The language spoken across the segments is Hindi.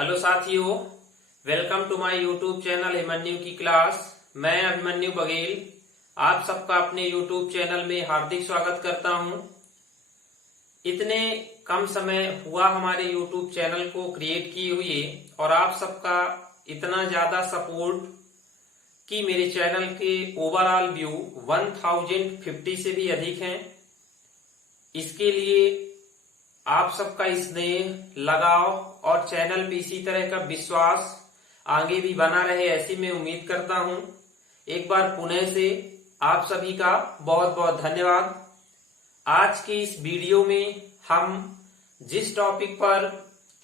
हेलो साथियों, welcome to my YouTube channel Abhimanyu की क्लास। मैं अभिमन्यु बघेल आप सबका अपने यूट्यूब चैनल में हार्दिक स्वागत करता हूं। इतने कम समय हुआ हमारे यूट्यूब चैनल को क्रिएट किए हुए और आप सबका इतना ज्यादा सपोर्ट कि मेरे चैनल के ओवरऑल व्यू 1050 से भी अधिक हैं। इसके लिए आप सबका स्नेह, लगाव और चैनल पे इसी तरह का विश्वास आगे भी बना रहे, ऐसी मैं उम्मीद करता हूं। एक बार पुनः से आप सभी का बहुत बहुत धन्यवाद। आज के इस वीडियो में हम जिस टॉपिक पर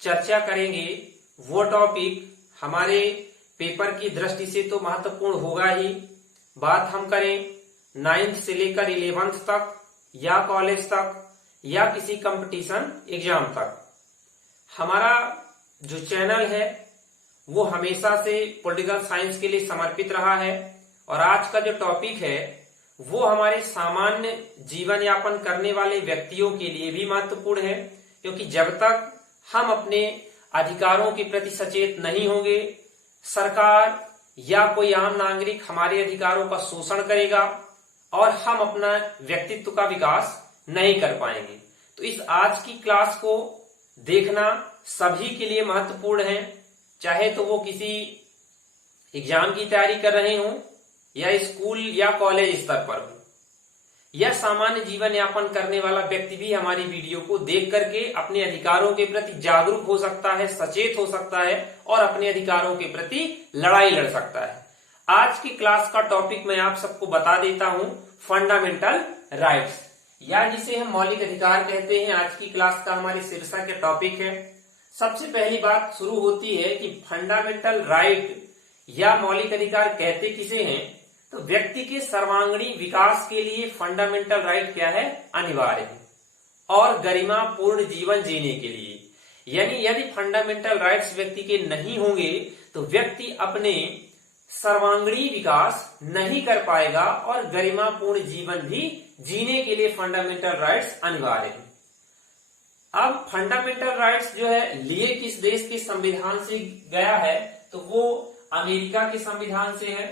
चर्चा करेंगे वो टॉपिक हमारे पेपर की दृष्टि से तो महत्वपूर्ण होगा ही। बात हम करें 9th से लेकर 11th तक या कॉलेज तक या किसी कंपटीशन एग्जाम तक, हमारा जो चैनल है वो हमेशा से पॉलिटिकल साइंस के लिए समर्पित रहा है। और आज का जो टॉपिक है वो हमारे सामान्य जीवन यापन करने वाले व्यक्तियों के लिए भी महत्वपूर्ण है, क्योंकि जब तक हम अपने अधिकारों के प्रति सचेत नहीं होंगे, सरकार या कोई आम नागरिक हमारे अधिकारों का शोषण करेगा और हम अपना व्यक्तित्व का विकास नहीं कर पाएंगे। तो इस आज की क्लास को देखना सभी के लिए महत्वपूर्ण है, चाहे तो वो किसी एग्जाम की तैयारी कर रहे हों या स्कूल या कॉलेज स्तर पर हो, या सामान्य जीवन यापन करने वाला व्यक्ति भी हमारी वीडियो को देख करके अपने अधिकारों के प्रति जागरूक हो सकता है, सचेत हो सकता है और अपने अधिकारों के प्रति लड़ाई लड़ सकता है। आज की क्लास का टॉपिक मैं आप सबको बता देता हूं, फंडामेंटल राइट्स या जिसे हम मौलिक अधिकार कहते हैं। आज की क्लास का हमारे शीर्षक के टॉपिक है। सबसे पहली बात शुरू होती है कि फंडामेंटल राइट या मौलिक अधिकार कहते किसे हैं, तो व्यक्ति के सर्वांगीण विकास के लिए फंडामेंटल राइट क्या है, अनिवार्य है और गरिमापूर्ण जीवन जीने के लिए। यानी यदि फंडामेंटल राइट्स व्यक्ति के नहीं होंगे तो व्यक्ति अपने सर्वांगीण विकास नहीं कर पाएगा और गरिमापूर्ण जीवन भी जीने के लिए फंडामेंटल राइट्स अनिवार्य है। अब फंडामेंटल राइट्स जो है लिए किस देश के संविधान से गया है, तो वो अमेरिका के संविधान से है।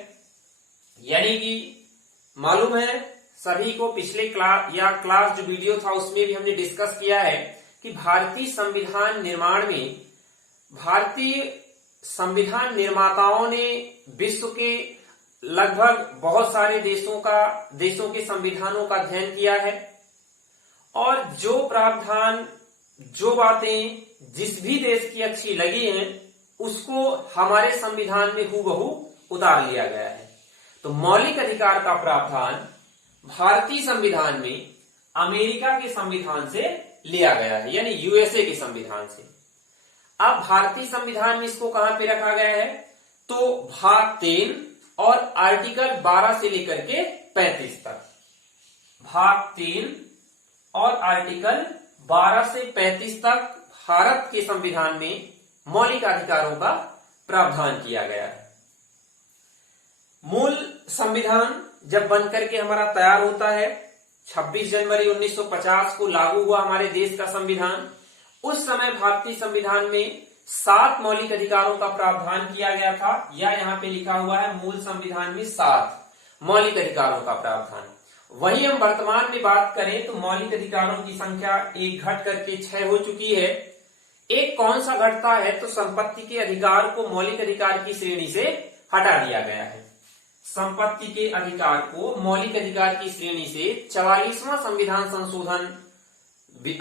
यानी कि मालूम है सभी को, पिछले क्लास जो वीडियो था उसमें भी हमने डिस्कस किया है कि भारतीय संविधान निर्माण में भारतीय संविधान निर्माताओं ने विश्व के लगभग बहुत सारे देशों के संविधानों का अध्ययन किया है और जो प्रावधान, जो बातें जिस भी देश की अच्छी लगी हैं उसको हमारे संविधान में हूबहू उतार लिया गया है। तो मौलिक अधिकार का प्रावधान भारतीय संविधान में अमेरिका के संविधान से लिया गया है, यानी यूएसए के संविधान से। अब भारतीय संविधान में इसको कहां पे रखा गया है, तो भाग 3 और आर्टिकल 12 से लेकर के 35 तक। भाग 3 और आर्टिकल 12 से 35 तक भारत के संविधान में मौलिक अधिकारों का प्रावधान किया गया है। मूल संविधान जब बनकर के हमारा तैयार होता है, 26 जनवरी 1950 को लागू हुआ हमारे देश का संविधान। उस समय भारतीय संविधान में 7 मौलिक अधिकारों का प्रावधान किया गया था, या यहाँ पे लिखा हुआ है मूल संविधान में 7 मौलिक अधिकारों का प्रावधान। वहीं हम वर्तमान में बात करें तो मौलिक अधिकारों की संख्या एक घट करके 6 हो चुकी है। एक कौन सा घटता है, तो संपत्ति के अधिकार को मौलिक अधिकार की श्रेणी से हटा दिया गया है। संपत्ति के अधिकार को मौलिक अधिकार की श्रेणी से 44वां संविधान संशोधन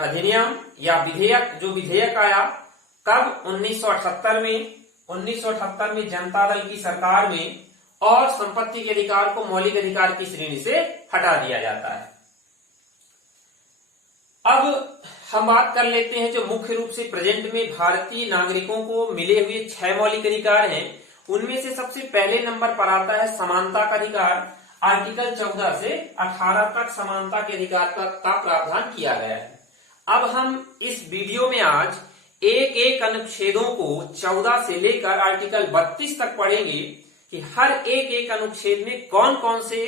अधिनियम या विधेयक, जो विधेयक आया कब, 1978 में। 1978 में जनता दल की सरकार में, और संपत्ति के अधिकार को मौलिक अधिकार की श्रेणी से हटा दिया जाता है। अब हम बात कर लेते हैं जो मुख्य रूप से प्रेजेंट में भारतीय नागरिकों को मिले हुए 6 मौलिक अधिकार हैं। उनमें से सबसे पहले नंबर पर आता है समानता का अधिकार। आर्टिकल 14 से 18 तक समानता के अधिकार का प्रावधान किया गया है। अब हम इस वीडियो में आज एक एक अनुच्छेदों को 14 से लेकर आर्टिकल 32 तक पढ़ेंगे कि हर एक एक अनुच्छेद में कौन कौन से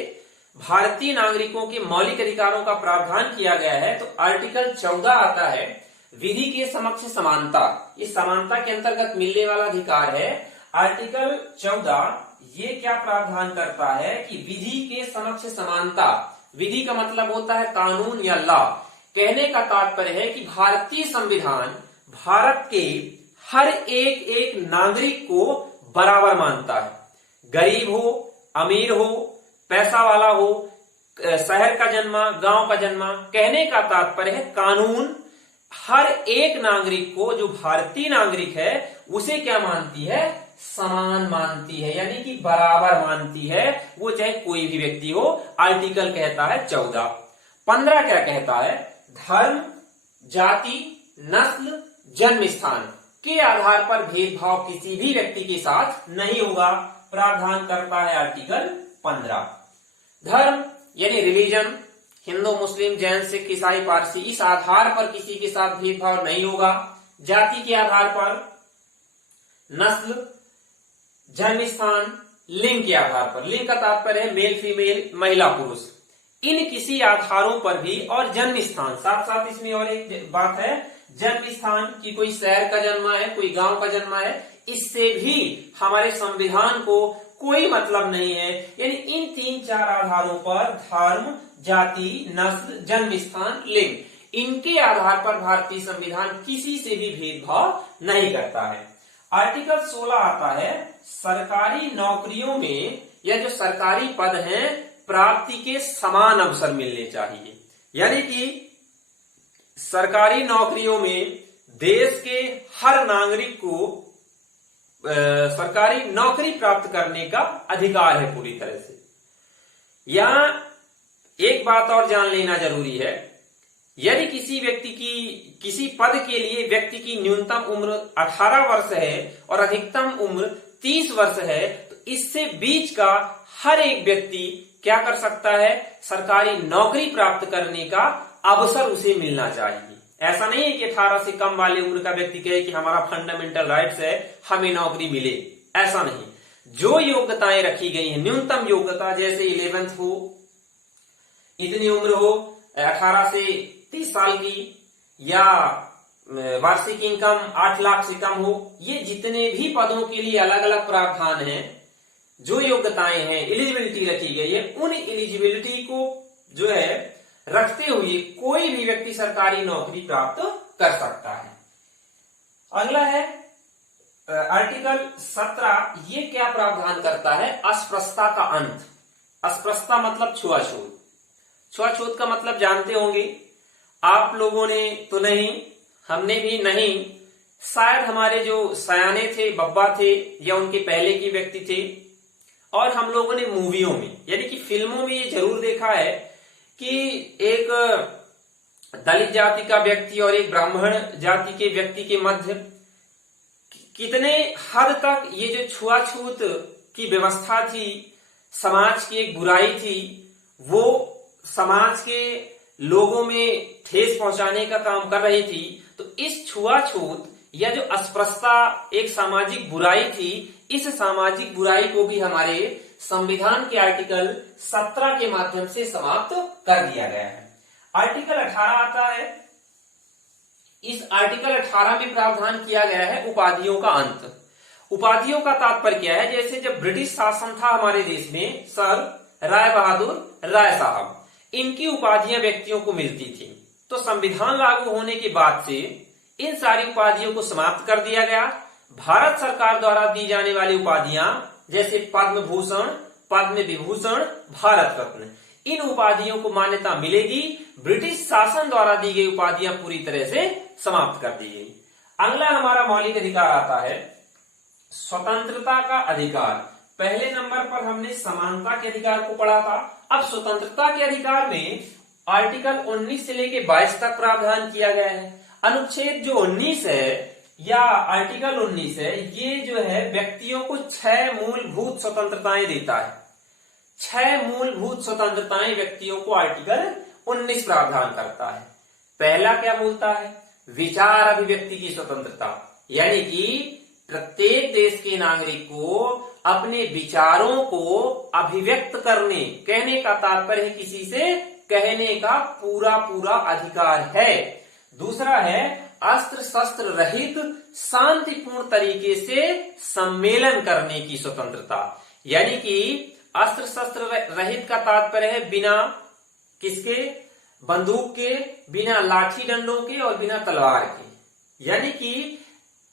भारतीय नागरिकों के मौलिक अधिकारों का प्रावधान किया गया है। तो आर्टिकल 14 आता है विधि के समक्ष समानता, इस समानता के अंतर्गत मिलने वाला अधिकार है। आर्टिकल 14 ये क्या प्रावधान करता है कि विधि के समक्ष समानता, विधि का मतलब होता है कानून या लॉ। कहने का तात्पर्य है कि भारतीय संविधान भारत के हर एक एक नागरिक को बराबर मानता है। गरीब हो, अमीर हो, पैसा वाला हो, शहर का जन्मा, गांव का जन्मा, कहने का तात्पर्य है कानून हर एक नागरिक को, जो भारतीय नागरिक है उसे क्या मानती है, समान मानती है, यानी कि बराबर मानती है, वो चाहे कोई भी व्यक्ति हो। आर्टिकल कहता है 14। 15 क्या कहता है, धर्म, जाति, नस्ल, जन्म स्थान के आधार पर भेदभाव किसी भी व्यक्ति के साथ नहीं होगा, प्रावधान करता है आर्टिकल 15। धर्म यानी रिलीजन, हिंदू, मुस्लिम, जैन, सिख, ईसाई, पारसी, इस आधार पर किसी के साथ भेदभाव नहीं होगा। जाति के आधार पर, नस्ल, जन्म स्थान, लिंग के आधार पर, लिंग का तात्पर्य है मेल फीमेल, महिला पुरुष, इन किसी आधारों पर भी, और जन्म स्थान, साथ साथ इसमें और एक बात है, जन्म स्थान की कोई शहर का जन्मा है, कोई गांव का जन्मा है, इससे भी हमारे संविधान को कोई मतलब नहीं है। यानी इन 3-4 आधारों पर, धर्म, जाति, नस्ल, जन्म स्थान, लिंग, इनके आधार पर भारतीय संविधान किसी से भी भेदभाव नहीं करता है। आर्टिकल 16 आता है, सरकारी नौकरियों में या जो सरकारी पद हैं, प्राप्ति के समान अवसर मिलने चाहिए। यानी कि सरकारी नौकरियों में देश के हर नागरिक को सरकारी नौकरी प्राप्त करने का अधिकार है पूरी तरह से। यहां एक बात और जान लेना जरूरी है, यदि किसी व्यक्ति की, किसी पद के लिए व्यक्ति की न्यूनतम उम्र 18 वर्ष है और अधिकतम उम्र 30 वर्ष है, तो इससे बीच का हर एक व्यक्ति क्या कर सकता है, सरकारी नौकरी प्राप्त करने का अवसर उसे मिलना चाहिए। ऐसा नहीं है कि 18 से कम वाले उम्र का व्यक्ति कहे कि हमारा फंडामेंटल राइट्स है, हमें नौकरी मिले, ऐसा नहीं। जो योग्यताएं रखी गई हैं, न्यूनतम योग्यता, जैसे 11th हो, इतनी उम्र हो, 18 से 30 साल की, या वार्षिक इनकम 8 लाख से कम हो, ये जितने भी पदों के लिए अलग अलग प्रावधान हैं, जो योग्यताएं हैं, एलिजिबिलिटी रखी गई है, उन एलिजिबिलिटी को जो है रखते हुए कोई भी व्यक्ति सरकारी नौकरी प्राप्त कर सकता है। अगला है आर्टिकल 17, ये क्या प्रावधान करता है, अस्पृश्यता का अंत। अस्पृश्यता मतलब छुआछूत। छुआछूत का मतलब जानते होंगे आप लोगों ने, तो नहीं, हमने भी नहीं, शायद हमारे जो सयाने थे, बब्बा थे, या उनके पहले के व्यक्ति थे, और हम लोगों ने मूवियों में यानी कि फिल्मों में ये जरूर देखा है कि एक दलित जाति का व्यक्ति और एक ब्राह्मण जाति के व्यक्ति के मध्य कितने हद तक ये जो छुआछूत की व्यवस्था थी, समाज की एक बुराई थी, वो समाज के लोगों में ठेस पहुंचाने का काम कर रही थी। तो इस छुआछूत या जो अस्पृश्यता एक सामाजिक बुराई थी, इस सामाजिक बुराई को भी हमारे संविधान के आर्टिकल 17 के माध्यम से समाप्त कर दिया गया है। आर्टिकल 18 आता है, इस आर्टिकल 18 में प्रावधान किया गया है उपाधियों का अंत। उपाधियों का तात्पर्य क्या है, जैसे जब ब्रिटिश शासन था हमारे देश में, सर राय बहादुर राय साहब, इनकी उपाधियां व्यक्तियों को मिलती थी। तो संविधान लागू होने के बाद से इन सारी उपाधियों को समाप्त कर दिया गया। भारत सरकार द्वारा दी जाने वाली उपाधियां जैसे पद्म भूषण, पद्म विभूषण, भारत रत्न, इन उपाधियों को मान्यता मिलेगी। ब्रिटिश शासन द्वारा दी गई उपाधियां पूरी तरह से समाप्त कर दी गई। अगला हमारा मौलिक अधिकार आता है स्वतंत्रता का अधिकार। पहले नंबर पर हमने समानता के अधिकार को पढ़ा था। अब स्वतंत्रता के अधिकार में आर्टिकल 19 से लेके 22 तक प्रावधान किया गया है। अनुच्छेद जो 19 है या आर्टिकल 19 है, ये जो है व्यक्तियों को 6 मूलभूत स्वतंत्रताएं देता है। 6 मूलभूत स्वतंत्रताएं व्यक्तियों को आर्टिकल 19 प्रावधान करता है। पहला क्या बोलता है, विचार अभिव्यक्ति की स्वतंत्रता, यानी कि प्रत्येक देश के नागरिक को अपने विचारों को अभिव्यक्त करने, कहने का तात्पर्य है किसी से कहने का पूरा पूरा अधिकार है। दूसरा है अस्त्र शस्त्र रहित शांतिपूर्ण तरीके से सम्मेलन करने की स्वतंत्रता। यानी कि अस्त्र शस्त्र रहित का तात्पर्य है बिना किसके, बंदूक के, बिना लाठी डंडों के और बिना तलवार के। यानी कि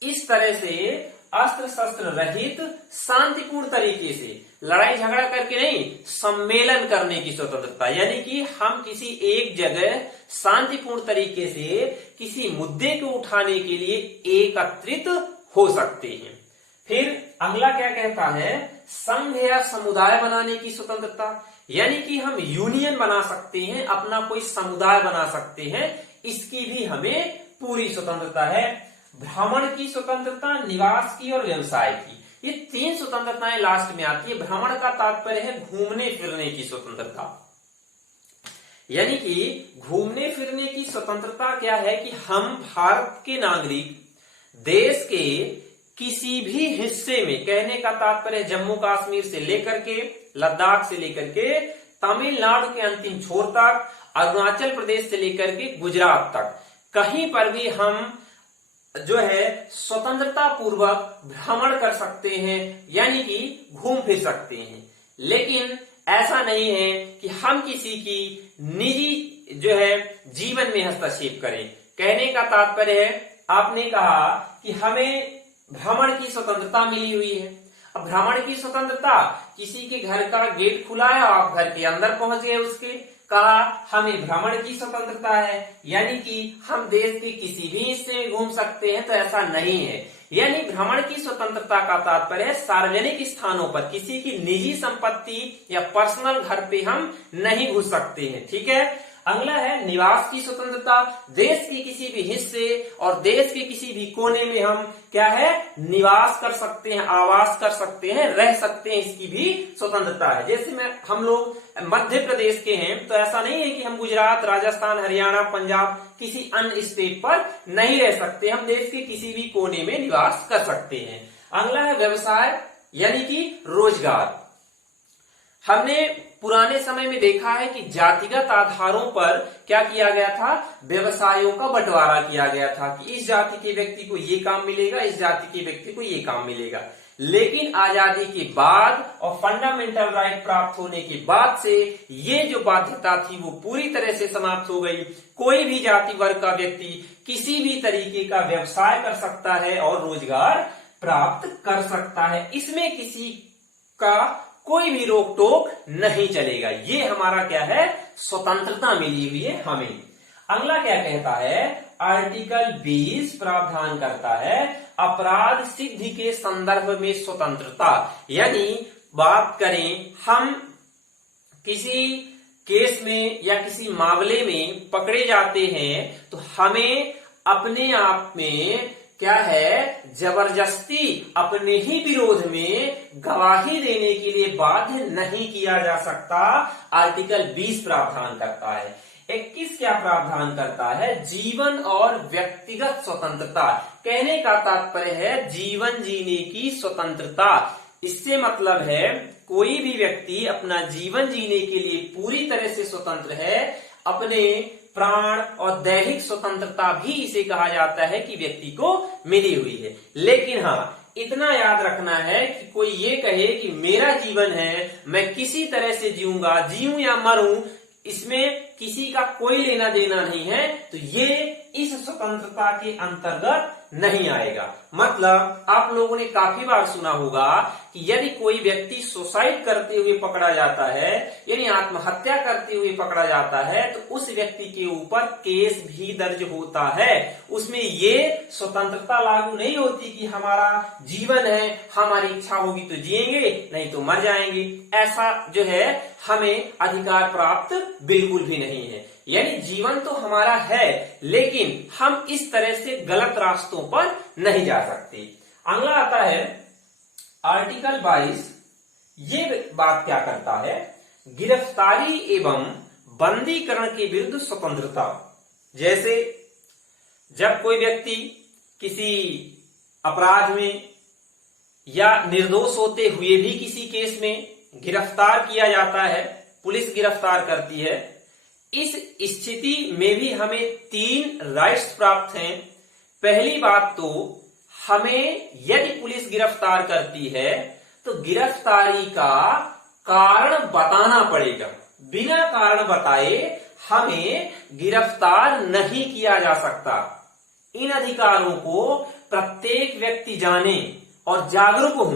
इस तरह से अस्त्र शस्त्र रहित शांतिपूर्ण तरीके से, लड़ाई झगड़ा करके नहीं, सम्मेलन करने की स्वतंत्रता। यानी कि हम किसी एक जगह शांतिपूर्ण तरीके से किसी मुद्दे को उठाने के लिए एकत्रित हो सकते हैं। फिर अगला क्या कहता है, संघ या समुदाय बनाने की स्वतंत्रता। यानी कि हम यूनियन बना सकते हैं, अपना कोई समुदाय बना सकते हैं, इसकी भी हमें पूरी स्वतंत्रता है। भ्रमण की स्वतंत्रता, निवास की और व्यवसाय की, ये 3 स्वतंत्रताएं लास्ट में आती है। भ्रमण का तात्पर्य है घूमने फिरने की स्वतंत्रता। यानी कि घूमने फिरने की स्वतंत्रता क्या है कि हम भारत के नागरिक देश के किसी भी हिस्से में, कहने का तात्पर्य जम्मू कश्मीर से लेकर के, लद्दाख से लेकर के, तमिलनाडु के अंतिम छोर तक, अरुणाचल प्रदेश से लेकर के गुजरात तक, कहीं पर भी हम जो है स्वतंत्रता पूर्वक भ्रमण कर सकते हैं, यानी कि घूम फिर सकते हैं। लेकिन ऐसा नहीं है कि हम किसी की निजी जो है जीवन में हस्तक्षेप करें। कहने का तात्पर्य है, आपने कहा कि हमें भ्रमण की स्वतंत्रता मिली हुई है। अब भ्रमण की स्वतंत्रता, किसी के घर का गेट खुला है, आप घर के अंदर पहुंच गए, उसके कहा हमें भ्रमण की स्वतंत्रता है, यानी कि हम देश के किसी भी हिस्से में घूम सकते हैं, तो ऐसा नहीं है। यानी भ्रमण की स्वतंत्रता का तात्पर्य है सार्वजनिक स्थानों पर किसी की निजी संपत्ति या पर्सनल घर पे हम नहीं घुस सकते हैं। ठीक है। अगला है निवास की स्वतंत्रता। देश के किसी भी हिस्से और देश के किसी भी कोने में हम क्या है, निवास कर सकते हैं, आवास कर सकते हैं, रह सकते हैं, इसकी भी स्वतंत्रता है। जैसे हम लोग मध्य प्रदेश के हैं, तो ऐसा नहीं है कि हम गुजरात, राजस्थान, हरियाणा, पंजाब किसी अन्य स्टेट पर नहीं रह सकते, हम देश के किसी भी कोने में निवास कर सकते हैं। अगला है व्यवसाय, यानी कि रोजगार। हमने पुराने समय में देखा है कि जातिगत आधारों पर क्या किया गया था, व्यवसायों का बंटवारा किया गया था कि इस जाति के व्यक्ति को ये काम मिलेगा, इस जाति के व्यक्ति को ये काम मिलेगा। लेकिन आजादी के बाद और फंडामेंटल राइट प्राप्त होने के बाद से ये जो बाध्यता थी वो पूरी तरह से समाप्त हो गई। कोई भी जाति वर्ग का व्यक्ति किसी भी तरीके का व्यवसाय कर सकता है और रोजगार प्राप्त कर सकता है, इसमें किसी का कोई भी रोक टोक नहीं चलेगा। ये हमारा क्या है, स्वतंत्रता मिली हुई है हमें। अगला क्या कहता है, आर्टिकल 20 प्रावधान करता है अपराध सिद्धि के संदर्भ में स्वतंत्रता। यानी बात करें हम किसी केस में या किसी मामले में पकड़े जाते हैं, तो हमें अपने आप में क्या है, जबरदस्ती अपने ही विरोध में गवाही देने के लिए बाध्य नहीं किया जा सकता। आर्टिकल 20 प्रावधान करता है। 21 क्या प्रावधान करता है, जीवन और व्यक्तिगत स्वतंत्रता। कहने का तात्पर्य है जीवन जीने की स्वतंत्रता। इससे मतलब है कोई भी व्यक्ति अपना जीवन जीने के लिए पूरी तरह से स्वतंत्र है। अपने प्राण और दैहिक स्वतंत्रता भी इसे कहा जाता है कि व्यक्ति को मिली हुई है। लेकिन हाँ, इतना याद रखना है कि कोई ये कहे कि मेरा जीवन है, मैं किसी तरह से जीऊंगा, जीऊं या मरूं, इसमें किसी का कोई लेना देना नहीं है, तो ये इस स्वतंत्रता के अंतर्गत नहीं आएगा। मतलब आप लोगों ने काफी बार सुना होगा कि यदि कोई व्यक्ति सुसाइड करते हुए पकड़ा जाता है, यानी आत्महत्या करते हुए पकड़ा जाता है, तो उस व्यक्ति के ऊपर केस भी दर्ज होता है। उसमें ये स्वतंत्रता लागू नहीं होती कि हमारा जीवन है, हमारी इच्छा होगी तो जिएंगे, नहीं तो मर जाएंगे। ऐसा जो है हमें अधिकार प्राप्त बिल्कुल भी नहीं है। यानी जीवन तो हमारा है, लेकिन हम इस तरह से गलत रास्तों पर नहीं जा सकते। अगला आता है आर्टिकल 22। ये बात क्या करता है, गिरफ्तारी एवं बंदीकरण के विरुद्ध स्वतंत्रता। जैसे जब कोई व्यक्ति किसी अपराध में या निर्दोष होते हुए भी किसी केस में गिरफ्तार किया जाता है, पुलिस गिरफ्तार करती है, इस स्थिति में भी हमें 3 राइट्स प्राप्त हैं। पहली बात तो हमें यदि पुलिस गिरफ्तार करती है तो गिरफ्तारी का कारण बताना पड़ेगा। बिना कारण बताए हमें गिरफ्तार नहीं किया जा सकता। इन अधिकारों को प्रत्येक व्यक्ति जाने और जागरूक हो,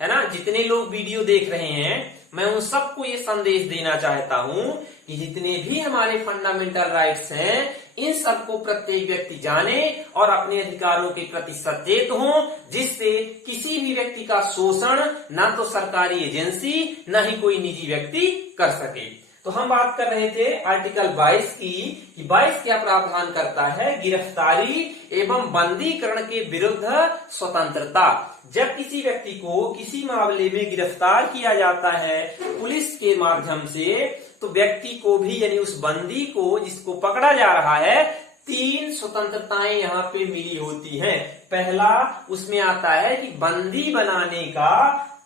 है ना। जितने लोग वीडियो देख रहे हैं, मैं उन सबको ये संदेश देना चाहता हूं कि जितने भी हमारे फंडामेंटल राइट्स हैं, इन सबको प्रत्येक व्यक्ति जाने और अपने अधिकारों के प्रति सचेत हो, जिससे किसी भी व्यक्ति का शोषण ना तो सरकारी एजेंसी ना ही कोई निजी व्यक्ति कर सके। तो हम बात कर रहे थे आर्टिकल 22 की कि 22 क्या प्रावधान करता है, गिरफ्तारी एवं बंदीकरण के विरुद्ध स्वतंत्रता। जब किसी व्यक्ति को किसी मामले में गिरफ्तार किया जाता है पुलिस के माध्यम से, तो व्यक्ति को भी यानी उस बंदी को जिसको पकड़ा जा रहा है 3 स्वतंत्रताएं यहाँ पे मिली होती हैं। पहला उसमें आता है कि बंदी बनाने का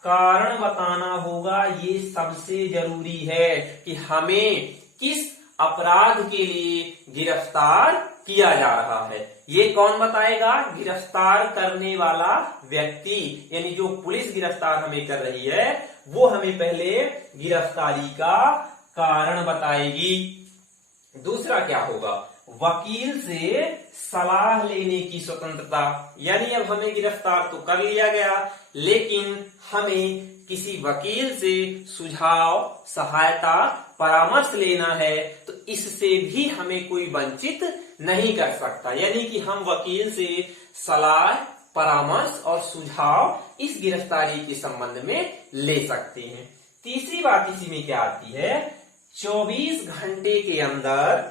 कारण बताना होगा। ये सबसे जरूरी है कि हमें किस अपराध के लिए गिरफ्तार किया जा रहा है। ये कौन बताएगा? गिरफ्तार करने वाला व्यक्ति, यानी जो पुलिस गिरफ्तार हमें कर रही है वो हमें पहले गिरफ्तारी का कारण बताएगी। दूसरा क्या होगा? वकील से सलाह लेने की स्वतंत्रता, यानी अब हमें गिरफ्तार तो कर लिया गया, लेकिन हमें किसी वकील से सुझाव, सहायता, परामर्श लेना है, तो इससे भी हमें कोई वंचित नहीं कर सकता। यानी कि हम वकील से सलाह, परामर्श और सुझाव इस गिरफ्तारी के संबंध में ले सकते हैं। तीसरी बात इसी में क्या आती है? 24 घंटे के अंदर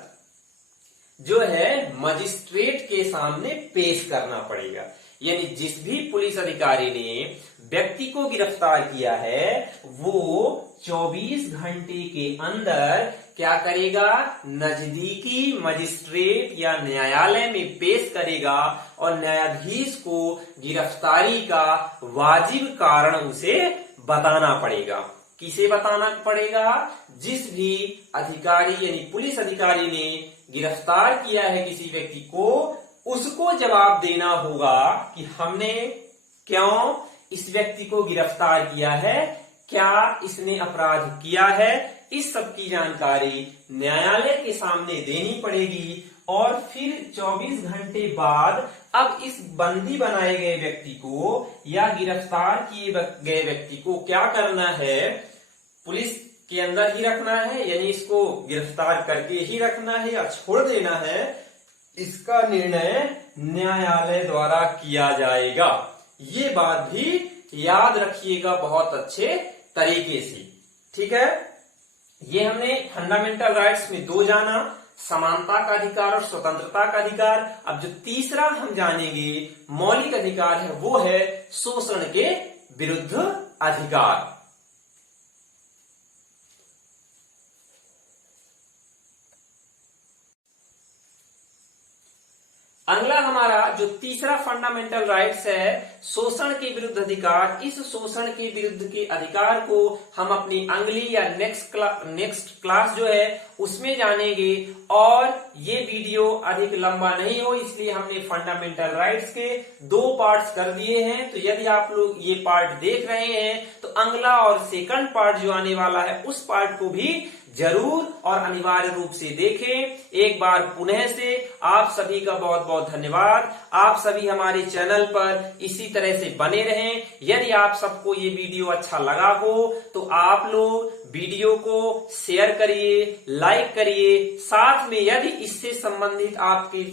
जो है मजिस्ट्रेट के सामने पेश करना पड़ेगा। यानी जिस भी पुलिस अधिकारी ने व्यक्ति को गिरफ्तार किया है वो 24 घंटे के अंदर क्या करेगा? नजदीकी मजिस्ट्रेट या न्यायालय में पेश करेगा और न्यायाधीश को गिरफ्तारी का वाजिब कारण उसे बताना पड़ेगा। किसे बताना पड़ेगा? जिस भी अधिकारी यानी पुलिस अधिकारी ने गिरफ्तार किया है किसी व्यक्ति को, उसको जवाब देना होगा कि हमने क्यों इस व्यक्ति को गिरफ्तार किया है, क्या इसने अपराध किया है, इस सब की जानकारी न्यायालय के सामने देनी पड़ेगी। और फिर 24 घंटे बाद अब इस बंदी बनाए गए व्यक्ति को या गिरफ्तार किए गए व्यक्ति को क्या करना है? पुलिस के अंदर ही रखना है, यानी इसको गिरफ्तार करके ही रखना है या छोड़ देना है, इसका निर्णय न्यायालय द्वारा किया जाएगा। ये बात भी याद रखिएगा बहुत अच्छे तरीके से, ठीक है। ये हमने फंडामेंटल राइट्स में 2 जाना, समानता का अधिकार और स्वतंत्रता का अधिकार। अब जो तीसरा हम जानेंगे मौलिक अधिकार है वो है शोषण के विरुद्ध अधिकार। अगला हमारा जो तीसरा फंडामेंटल राइट्स है शोषण के विरुद्ध अधिकार। इस शोषण के विरुद्ध के अधिकार को हम अपनी अगली या नेक्स्ट क्लास जो है उसमें जानेंगे। और ये वीडियो अधिक लंबा नहीं हो इसलिए हमने फंडामेंटल राइट्स के 2 पार्ट्स कर दिए हैं। तो यदि आप लोग ये पार्ट देख रहे हैं तो अगला और सेकंड पार्ट जो आने वाला है उस पार्ट को भी जरूर और अनिवार्य रूप से देखें। एक बार पुनः से आप सभी का बहुत बहुत धन्यवाद। आप सभी हमारे चैनल पर इसी तरह से बने रहें। यदि आप सबको ये वीडियो अच्छा लगा हो तो आप लोग वीडियो को शेयर करिए, लाइक करिए। साथ में यदि इससे संबंधित आपके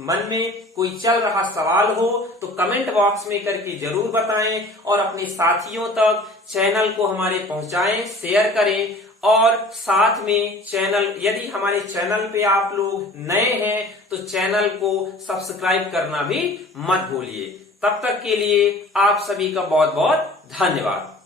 मन में कोई चल रहा सवाल हो तो कमेंट बॉक्स में करके जरूर बताएं और अपने साथियों तक चैनल को हमारे पहुंचाएं, शेयर करें। और साथ में चैनल, यदि हमारे चैनल पे आप लोग नए हैं तो चैनल को सब्सक्राइब करना भी मत भूलिए। तब तक के लिए आप सभी का बहुत बहुत धन्यवाद।